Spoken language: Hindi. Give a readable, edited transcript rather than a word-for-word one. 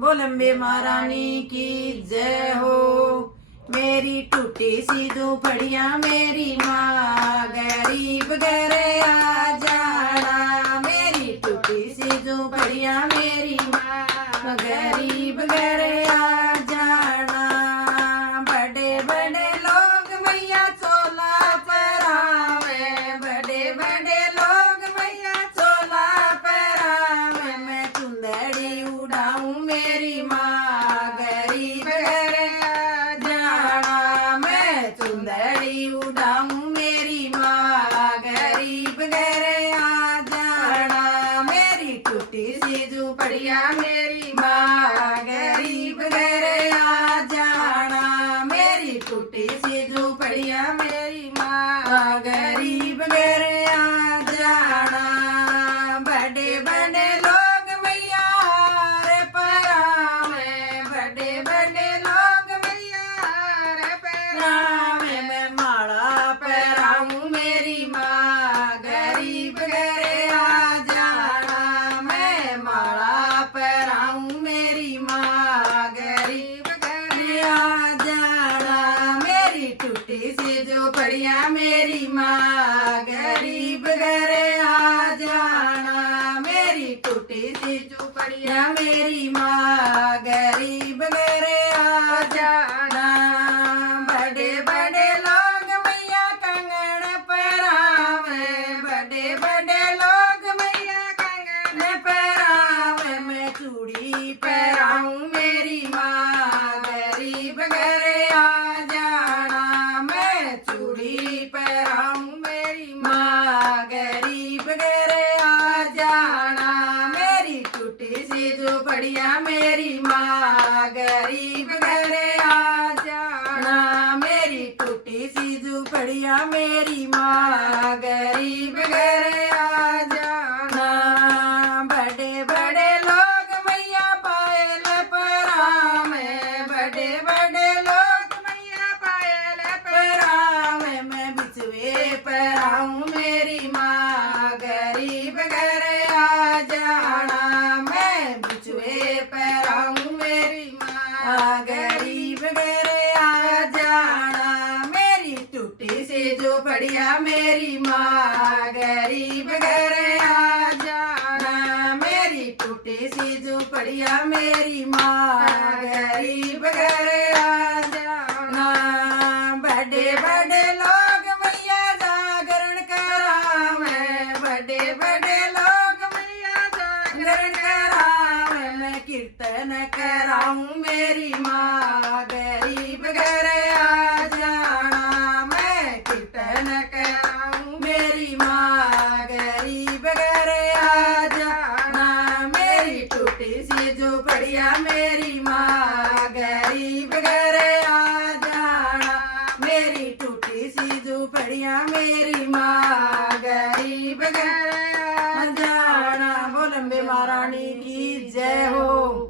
बोल अम्बे महारानी की जय हो। मेरी टूटी सी झोपड़ियाँ मेरी माँ गरीब घर आ जाना। मेरी टूटी सी झोपड़ियाँ मेरी माँ गरीब घर आ जाना। बड़े बड़े लोग मैया चोला पहरावे, बड़े बड़े लोग मैया चोला पहरावे। मैं चुंदड़ी उड़ाऊं मेरी माँ गरीब घर आ जाना। मैं चुंदड़ी उड़ाऊं मेरी माँ गरीब घर आ जाना। मेरी टूटी सी झोपड़ियाँ मेरी माँ गरीब घर आ जाना। मेरी टूटी सी झोपड़ियाँ मेरी माँ गरीब घर आ जाना। बड़े बड़े लोग मैया हार पहरावे, बड़े बड़े लोग मैया हार पहरावे। मैं माला पहराऊं मेरी माँ गरीब घर आ जाना। मैं माला पहराऊं मेरी माँ गरीब घर आ जाना। मेरी टूटी सी झोपड़ियाँ मेरी माँ गरीब घर आ जाना। मेरी टूटी सी झोपड़ियाँ मेरी माँ गरीब घर आ जाना। बड़े बड़े लोग मैया कंगन पहरावे, बड़े बड़े लोग मैया कंगन पहरावे। मैं चूड़ी पहराऊं मेरी माँ गरीब घर आ जाना। मैं चूड़ी पहराऊं मेरी माँ गरीब घर आ जाना। मेरी टूटी सी झोपड़ियाँ मेरी माँ गरीब घर आ जाना। मेरी टूटी सी झोपड़ियाँ मेरी माँ गरीब घर आ जाना। बड़े बड़े लोग मैया पायल पहरावे, बड़े बड़े लोग मैया पायल पहरावे। मैं बिछुए पहराऊं मेरी माँ गरीब घर आ जाना। मैं बिछुए पहराऊं मेरी माँ गरीब घर आ जाना। मेरी टूटी सी झोपड़ियाँ मेरी माँ गरीब घर आ जाना। मेरी टूटी सी झोपड़ियाँ मेरी माँ गरीब घर आ जाना। बड़े बड़े लोग मैया जागरण करावे, बड़े बड़े लोग मैया जागरण करावे। मैं कीर्तन कराऊं मेरी माँ गरीब घर आ जाना। मैं कीर्तन कराऊं मेरी माँ गरीब घर आ जाना। मेरी टूटी सी झोपड़ियाँ मेरी माँ गरीब घर आ जाना। मेरी टूटी सी झोपड़ियाँ मेरी माँ गरीब घर आ जाना। बोल अम्बे महारानी की जय हो।